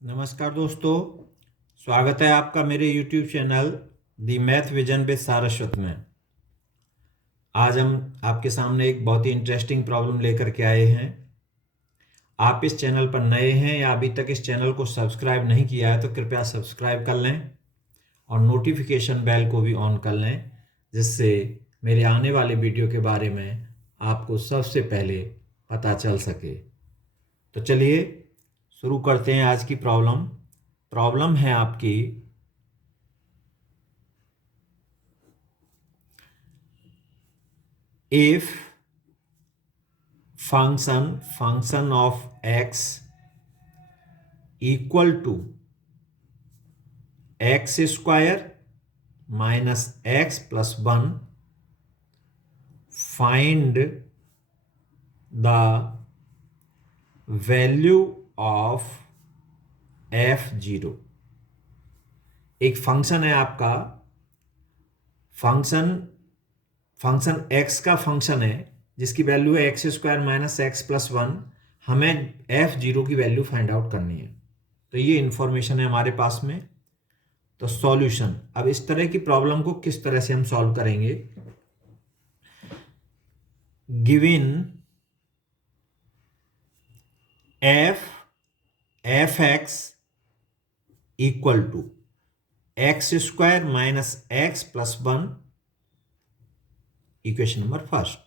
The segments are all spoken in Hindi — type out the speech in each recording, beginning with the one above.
नमस्कार दोस्तों। स्वागत है आपका मेरे YouTube channel the math vision with Saraswat में। आज हम आपके सामने एक बहुत ही इंटरेस्टिंग प्रॉब्लम लेकर के आए हैं। आप इस चैनल पर नए हैं या अभी तक इस चैनल को सब्सक्राइब नहीं किया है तो कृपया सब्सक्राइब कर लें और नोटिफिकेशन बेल को भी ऑन कर लें, जिससे मेरे आने वाले वीडियो के बारे में आपको सबसे पहले पता चल सके। तो चलिए शुरू करते हैं आज की प्रॉब्लम है आपकी if function of x equal to x square minus x plus 1, find the value of f0। एक फंक्शन है आपका, फंक्शन x का फंक्शन है जिसकी वैल्यू है x square minus x plus 1। हमें f0 की वैल्यू फाइंड आउट करनी है। तो ये इंफॉर्मेशन है हमारे पास में। तो सॉल्यूशन, अब इस तरह की प्रॉब्लम को किस तरह से हम सॉल्व करेंगे। Given f x equal to x square minus x plus 1, equation number first.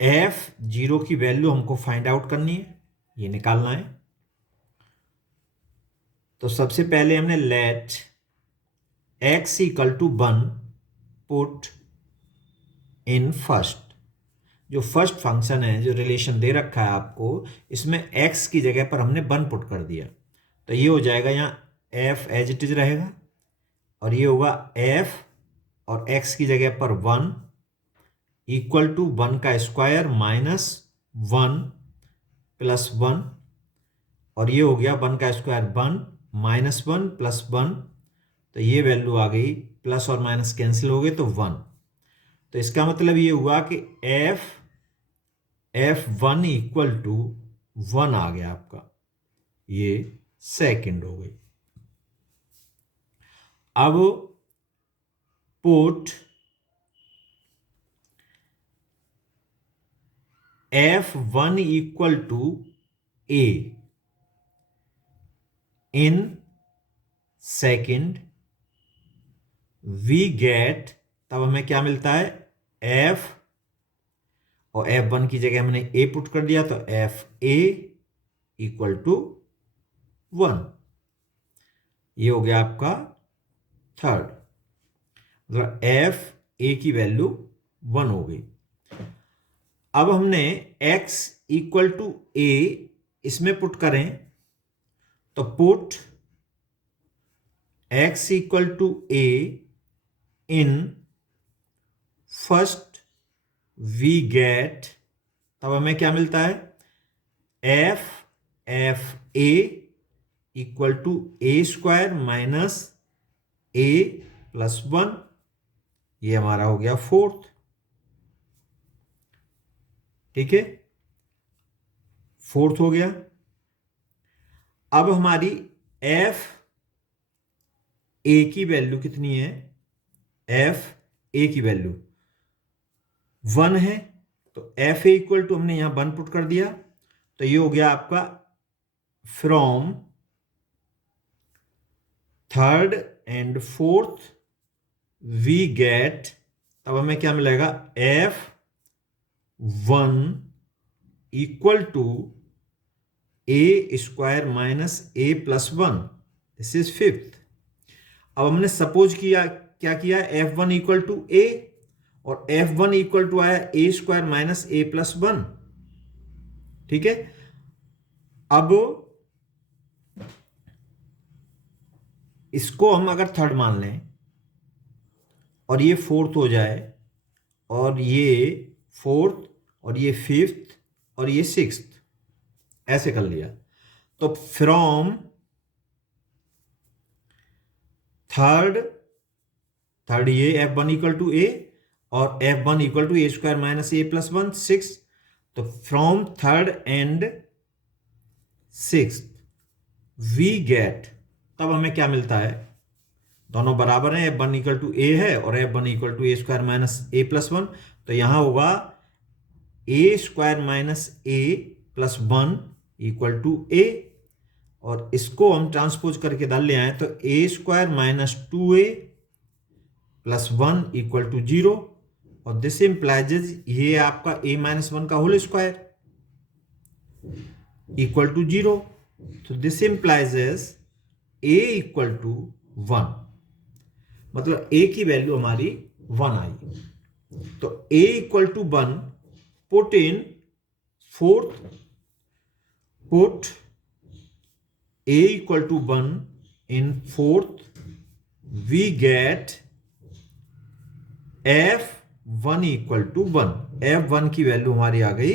f0 की वैल्यू हमको फाइंड आउट करनी है, ये निकालना है। तो सबसे पहले हमने let x equal to 1 put in first. जो फर्स्ट फंक्शन है, जो रिलेशन दे रखा है आपको, इसमें x की जगह पर हमने 1 पुट कर दिया। तो ये हो जाएगा, यहाँ f एज इट इज रहेगा और ये होगा f और x की जगह पर 1 इक्वल टू 1 का स्क्वायर माइनस 1 प्लस 1, और ये हो गया 1 का स्क्वायर 1 माइनस 1 प्लस 1। तो ये वैल्यू आ गई, प्लस और माइनस कैंसिल हो गए तो 1। तो इसका मतलब ये हुआ कि f1 इक्वल टू 1 आ गया आपका, ये सेकंड हो गई। अब put f1 equal to a in second, we get, तब हमें क्या मिलता है, f और f1 की जगह हमने a पुट कर दिया तो fa इक्वल टू 1। ये हो गया आपका थर्ड, मतलब fa की वैल्यू 1 हो गई। अब हमने x इक्वल टू a इसमें पुट करें तो put x equal to a in first, we get, तब हमें क्या मिलता है, f a equal to a square minus a plus 1। ये हमारा हो गया फोर्थ, ठीक है, फोर्थ हो गया। अब हमारी f a की वैल्यू कितनी है, f a की वैल्यू 1 है, तो f a इक्वल टू हमने यहां 1 पुट कर दिया। तो ये हो गया आपका from third and fourth we get, तब हमें क्या मिलेगा, f1 equal to a square minus a plus 1, this is fifth. अब हमने सपोज किया, क्या किया, f1 इक्वल टू a और f1 इक्वल टू आया a square minus a plus 1, ठीक है। अब इसको हम अगर थर्ड मान लें और ये फोर्थ हो जाए और ये फोर्थ और ये फिफ्थ और ये सिक्स्थ, ऐसे कर लिया, तो फ्रॉम थर्ड ये f1 इक्वल टू a और f1 equal to a square minus a plus 1, 6। तो from third and six we get, तब हमें क्या मिलता है, दोनों बराबर हैं, f1 इक्वल टू ए है और f1 equal to a square minus a plus one, तो यहां होगा a square minus a plus one equal to a, और इसको हम ट्रांसपोज करके डाल ले आए तो a square minus two a plus one equal to zero, और दिस इंप्लाइज ये आपका a माइनस वन का whole square equal to zero, तो this implies a equal to one, मतलब a की वैल्यू हमारी वन आई, तो a equal to one, put in fourth, put a equal to one in fourth, we get f1 equal to one, f1 की वैल्यू हमारी आ गई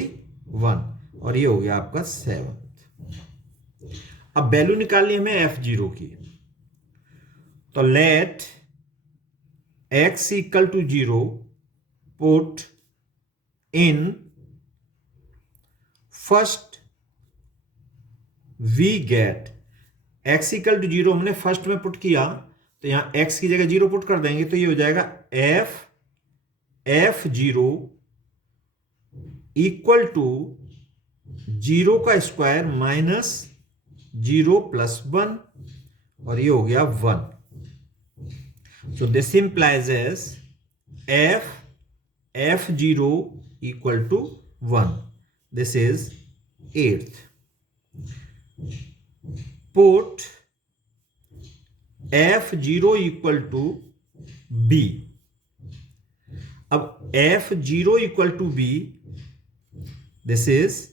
वन, और ये हो गया आपका सेवंथ। अब वैल्यू निकालनी हमें f0 की, तो let x equal to 0, put in first, we get x equal to 0 हमने फर्स्ट में पुट किया, तो यहां x की जगह 0 पुट कर देंगे, तो ये हो जाएगा f0 इक्वल टू 0 का स्क्वायर माइनस 0 प्लस वन, और ये हो गया one, so this implies as f0 equal to one, this is eighth, put f0 equal to b, अब f0 equal to b, this is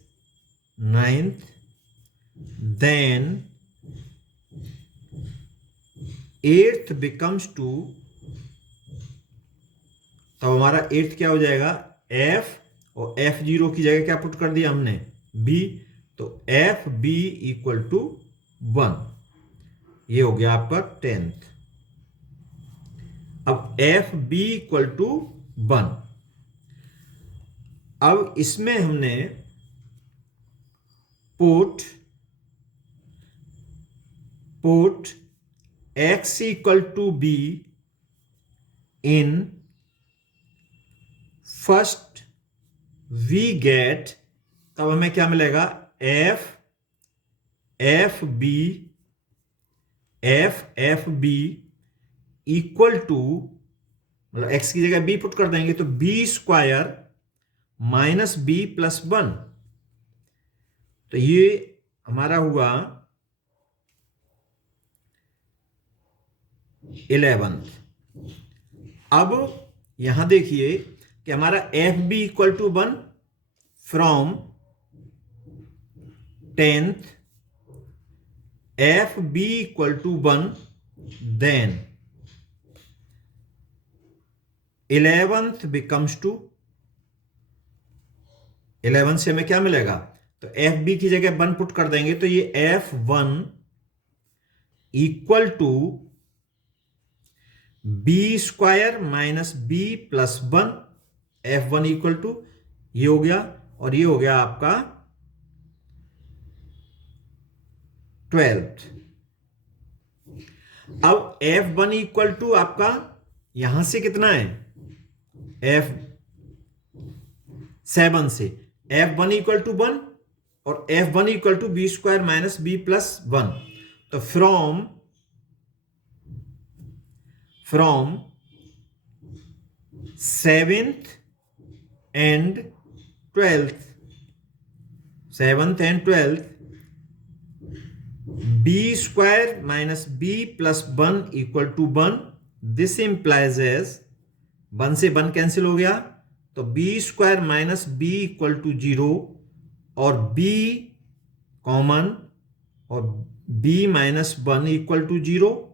ninth, then eighth becomes two, तब हमारा एट्थ क्या हो जाएगा, f, और f0 की जगह क्या पुट कर दिया हमने, b, तो fb इक्वल टू वन, ये हो गया आपका टेंथ। अब fb इक्वल टू वन, अब इसमें हमने put x equal to b in first, we get, तब हमें क्या मिलेगा, fb इक्वल टू, मतलब x की जगह b पुट कर देंगे तो b square minus b plus one, तो ये हमारा हुआ 11th। अब यहां देखिए कि हमारा fb equal to one from 10th, fb equal to one, then 11th becomes two, 11 से हमें क्या मिलेगा, तो fb की जगह वन पुट कर देंगे तो ये f1 equal to b square minus b plus one, f1 equal to, ये हो गया, और ये हो गया आपका 12th। अब f1 इक्वल टू आपका यहां से कितना है, f7 से, f1 इक्वल टू वन और f1 equal to B square minus B plus one, तो from 7th and 12th, 7th and 12th, b square minus b plus 1 equal to 1, this implies as 1 से 1 कैंसिल हो गया, तो b square minus b equal to 0, और b कॉमन, और b माइनस 1 इक्वल टू 0,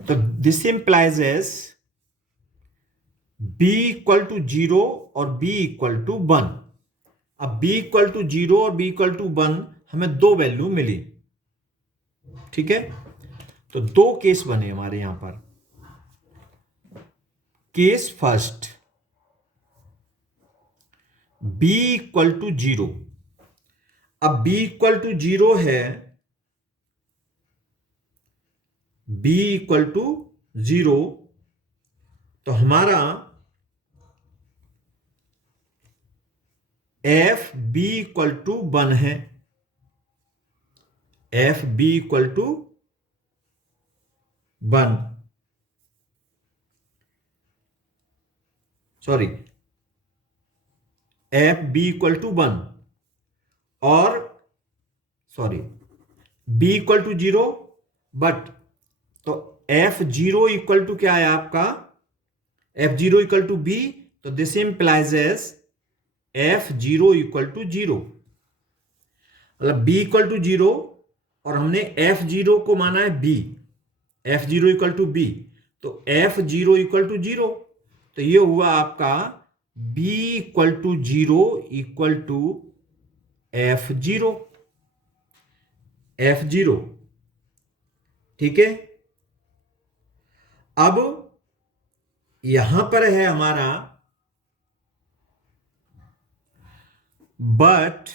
तो this implies as b equal to 0 और b इक्वल टू 1। अब b इक्वल टू 0 और b इक्वल टू 1 हमें दो वैल्यू मिली, ठीक है। तो दो केस बने हमारे यहां पर। Case first, b equal to 0। अब b इक्वल टू 0 है, b इक्वल टू 0, तो हमारा एफ बी इक्वल टू 1 है। F B equal to 1, sorry, F B equal to 1 और sorry B equal to 0, but तो एफ 0 इक्वल टू क्या है आपका, एफ 0 इक्वल टू बी, तो this implies as F 0 equal to 0, मतलब बी इक्वल टू 0 और हमने एफ 0 को माना है B, F 0 equal to B, तो एफ 0 इक्वल टू 0, तो ये हुआ आपका b equal to 0 equal to F 0, F 0, ठीक है। अब यहां पर है हमारा बट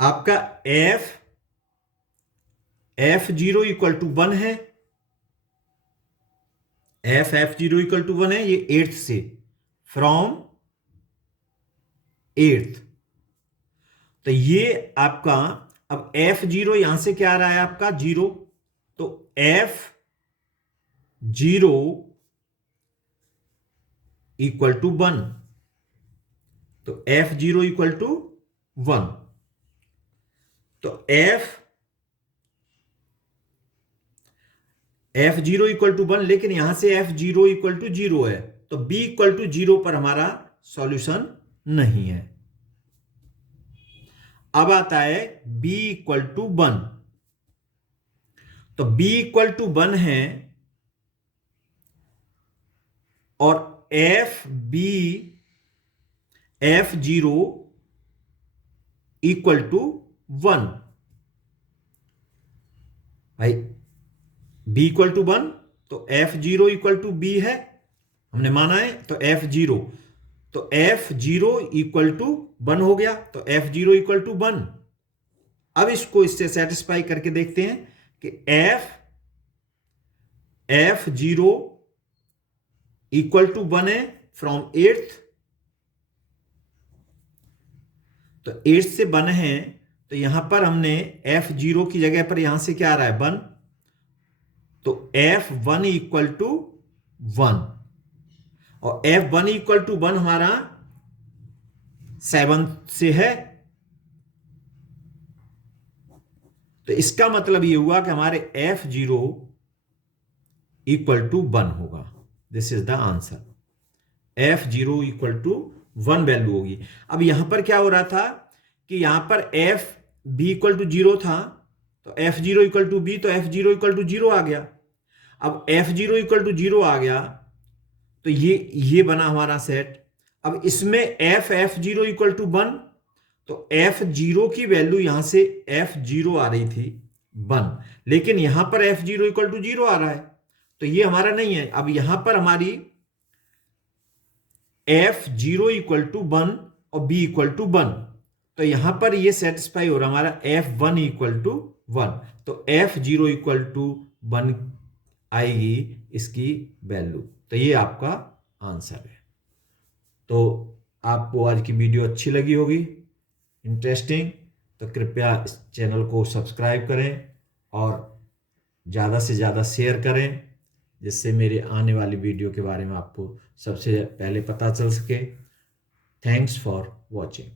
आपका एफ 0 इक्वल टू 1 है, एफ 0 इक्वल टू 1 है, ये 8th से, फ्रॉम 8th, तो ये आपका, अब एफ 0 यहां से क्या आ रहा है आपका 0, तो एफ 0 इक्वल टू 1, तो एफ 0 इक्वल टू 1, तो एफ 0 इक्वल टू 1, लेकिन यहां से एफ 0 इक्वल टू 0 है, तो b इक्वल टू 0 पर हमारा सॉल्यूशन नहीं है। अब आता है b इक्वल टू 1, तो b इक्वल टू 1 है और एफ 0 इक्वल टू 1, भाई b इक्वल टू 1, तो एफ 0 इक्वल टू b है, हमने माना है, तो एफ 0, तो एफ 0 इक्वल टू 1 हो गया, तो एफ 0 इक्वल टू 1। अब इसको इससे सेटिस्फाई करके देखते हैं कि एफ 0 इक्वल टू 1 है फ्रॉम 8th, तो 8th से 1 है, तो यहां पर हमने एफ 0 की जगह पर यहां से क्या आ रहा है 1, तो एफ 1 इक्वल टू 1, और एफ 1 इक्वल टू 1 हमारा 7 से है, तो इसका मतलब ये हुआ कि हमारे एफ 0 इक्वल टू 1 होगा। This is the answer, F 0 equal to 1 value होगी। अब यहां पर क्या हो रहा था कि यहां पर एफ बी इक्वल टू 0 था, तो एफ 0 इक्वल टू बी, तो एफ 0 इक्वल टू 0 आ गया। अब एफ 0 इक्वल टू 0 आ गया, तो ये बना हमारा सेट। अब इसमें एफ 0 इक्वल टू 1, तो एफ 0 की वैल्यू यहां से एफ 0 आ रही थी 1, लेकिन यहां पर एफ 0 इक्वल टू 0 आ रहा है, तो ये हमारा नहीं है। अब यहां पर हमारी एफ 0 इक्वल टू 1 और बी इक्वल टू 1, तो यहां पर ये सेटिस्फाई हो रहा हमारा एफ 1 इक्वल टू 1, तो एफ 0 इक्वल टू 1 आएगी इसकी वैल्यू, तो ये आपका आंसर है। तो आपको आज की वीडियो अच्छी लगी होगी, इंटरेस्टिंग, तो कृपया इस चैनल को सब्सक्राइब करें और ज़्यादा से ज़्यादा शेयर करें, जिससे मेरे आने वाली वीडियो के बारे में आपको सबसे पहले पता चल सके। Thanks for watching.